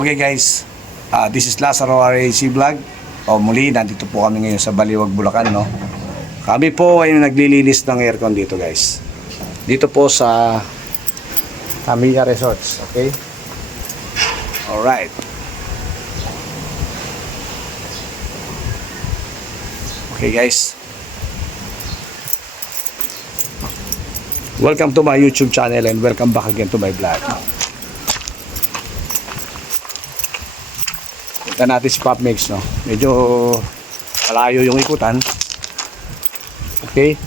Okay guys, this is Lazaro RAC Vlog. Muli, nandito po kami ngayon sa Baliwag, Bulacan, no? Kami po ay naglilinis ng aircon dito guys. Dito po sa Camilla Resorts, okay? Alright. Okay guys. Welcome to my YouTube channel and welcome back again to my vlog. Punta natin si Pop Mix, no? Medyo malayo yung ikutan. Okay.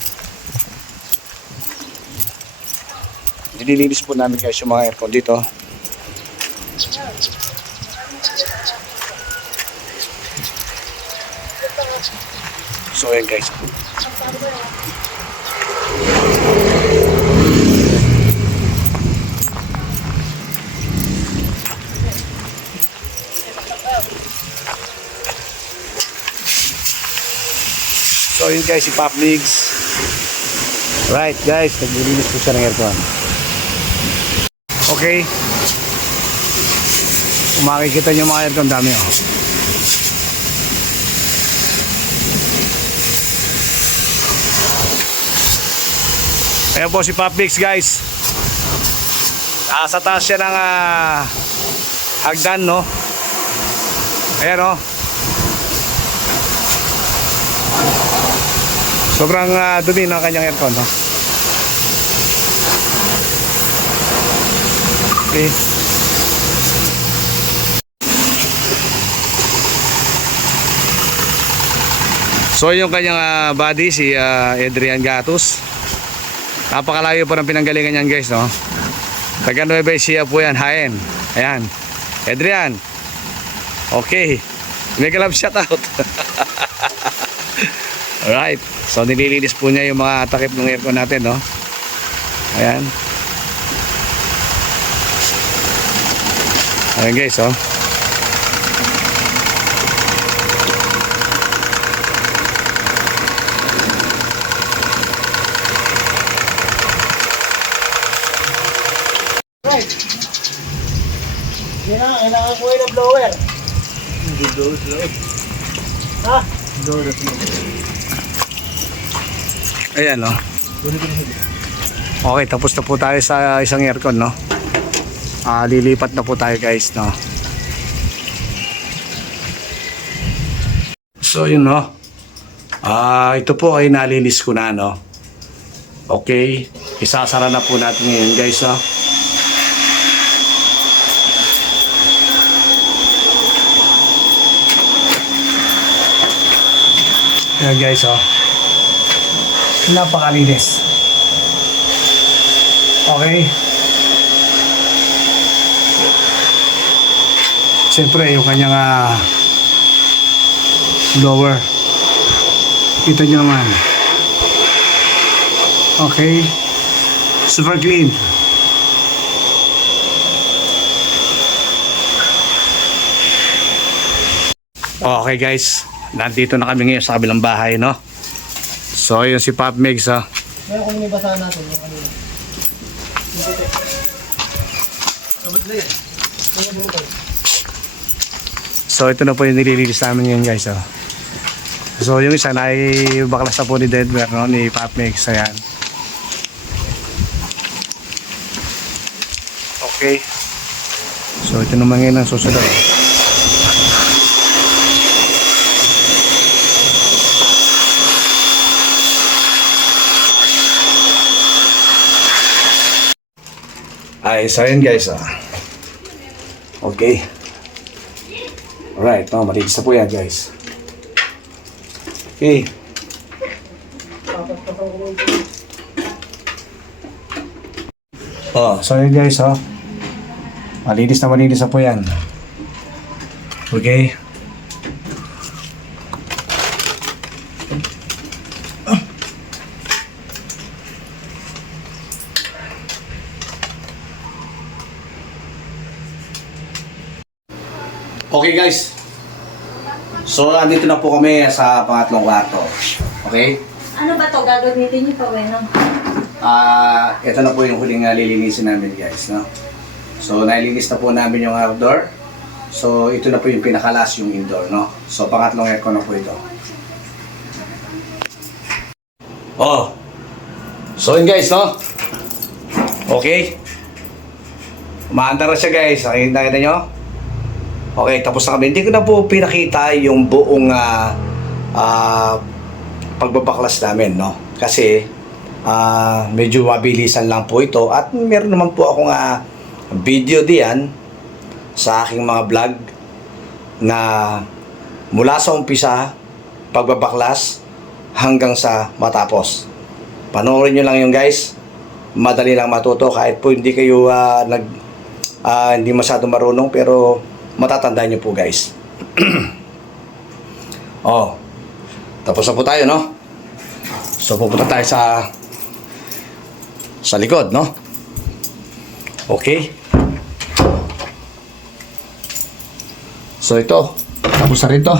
Nililinis po namin guys yung mga aircon dito. So ayan guys. So yun guys, si Pop Mix. Right guys, naglilinis po siya ng aircon. Okay. Kung makikita nyo mga aircon, dami oh. Ayan po si Pop Mix guys. Sa taas siya ng hagdan, no? Ayan oh. Sobrang dumi ng kanyang aircon, no? Okay. So yung kanyang body, si Adrian Gatus. Napakalayo po ng pinanggalingan niyan guys, no? Taga Nueva Ecija po yan, Haen. Ayan, Adrian. Okay, mega love shoutout. Alright, so nililinis po niya yung mga takip ng aircon natin, no? Ayan. Ayan guys, oh. Right. Yan na, kailangan ko yung blower. Hindi blower. Ha? Blower. Ayan, no? Okay, tapos na po tayo sa isang aircon, no? Lilipat na po tayo guys, no? So yun, no? Ito po ay nalinis ko na, no? Okay, isasara na po natin ngayon guys, no? Ayan guys, oh. Napakalinis. Okay. Siyempre yung kanyang blower, kita nyo naman. Okay, super clean. Okay guys, nandito na kami ngayon sa kabilang bahay, no? So yun si Pop Mix, ha? Ngayon kung nibasahan natin yung kanina. So ito na po yung nililinis namin ngayon guys, oh. So yung isa na ay baklas na po ni Denver, no? Ni Pop Mix, ayan. Okay. So ito naman ngayon ang susunod. Ay, so yun guys, oh. Okay. Alright, no, malinis na po yan guys. Okay. So yun guys, oh. Malinis na po yan. Okay. Okay guys. So andito na po kami sa pangatlong kwarto. Okay? Ano ba to? Gagamitin niyo pa, bueno? Ito na po yung huling lilinisin namin guys, no? So nailinis na po namin yung outdoor. So, ito na po yung pinakalas yung indoor, no? So, pangatlong aircon na po ito. Oh. So, yun guys, no? Okay. Umaandar na siya guys. Nakita nyo? Okay, tapos na kami. Hindi ko na po pinakita yung buong pagbabaklas namin, no? Kasi medyo mabilisan lang po ito at meron naman po akong video diyan sa aking mga vlog na mula sa umpisa pagbabaklas hanggang sa matapos. Panoorin nyo lang yun guys. Madali lang matuto kahit po hindi kayo hindi masyado marunong pero matatandaan nyo po guys. Oh, tapos na po tayo, no? So pupunta tayo sa likod, no? Okay. So ito, tapos na rin to.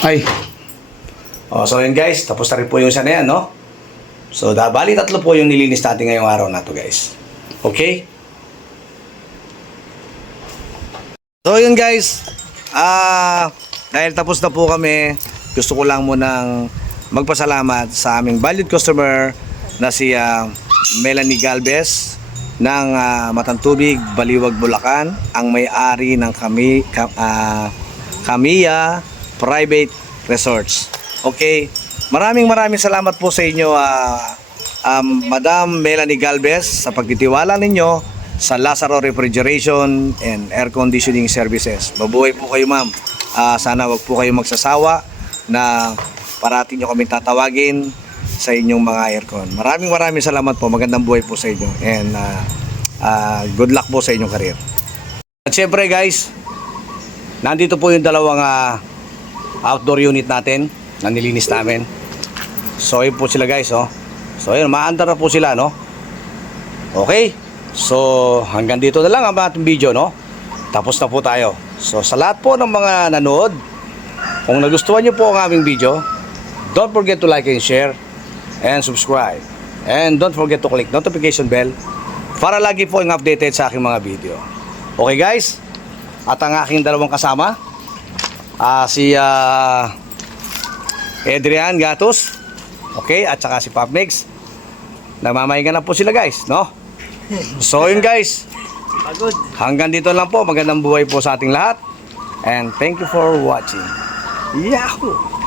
Ay. Oh, so yun guys, tapos na rin po yung isa na yan, no? So bali tatlo po yung nilinis natin ngayong araw na to guys. Okay? So yun guys, dahil tapos na po kami, gusto ko lang munang magpasalamat sa aming valued customer na si Melanie Galvez ng Matantubig, Baliwag, Bulacan, ang may-ari ng Kamiya Private Resorts. Okay, maraming salamat po sa inyo Madam Melanie Galvez sa pagtitiwala ninyo sa Lazaro Refrigeration and Air Conditioning Services. Mabuhay po kayo ma'am. Sana wag po kayo magsasawa na parati nyo kami tatawagin sa inyong mga aircon. Maraming salamat po. Magandang buhay po sa inyo. And good luck po sa inyong career. At syempre guys, nandito po yung dalawang outdoor unit natin na nilinis namin. So yun po sila guys, oh. So yun, maandar na po sila, no? Okay. So hanggang dito na lang ang ating video, no? Tapos na po tayo. So sa lahat po ng mga nanood, kung nagustuhan nyo po ang aming video, don't forget to like and share and subscribe. And don't forget to click notification bell para lagi po yung updated sa aking mga video. Okay guys? At ang aking dalawang kasama, si Adrian Gatos, okay, at saka si Pop Mix. Nagmamahinga na po sila guys, no? So yun guys, Pagod. hanggang dito lang po. Magandang buhay po sa ating lahat. And thank you for watching. Yahoo!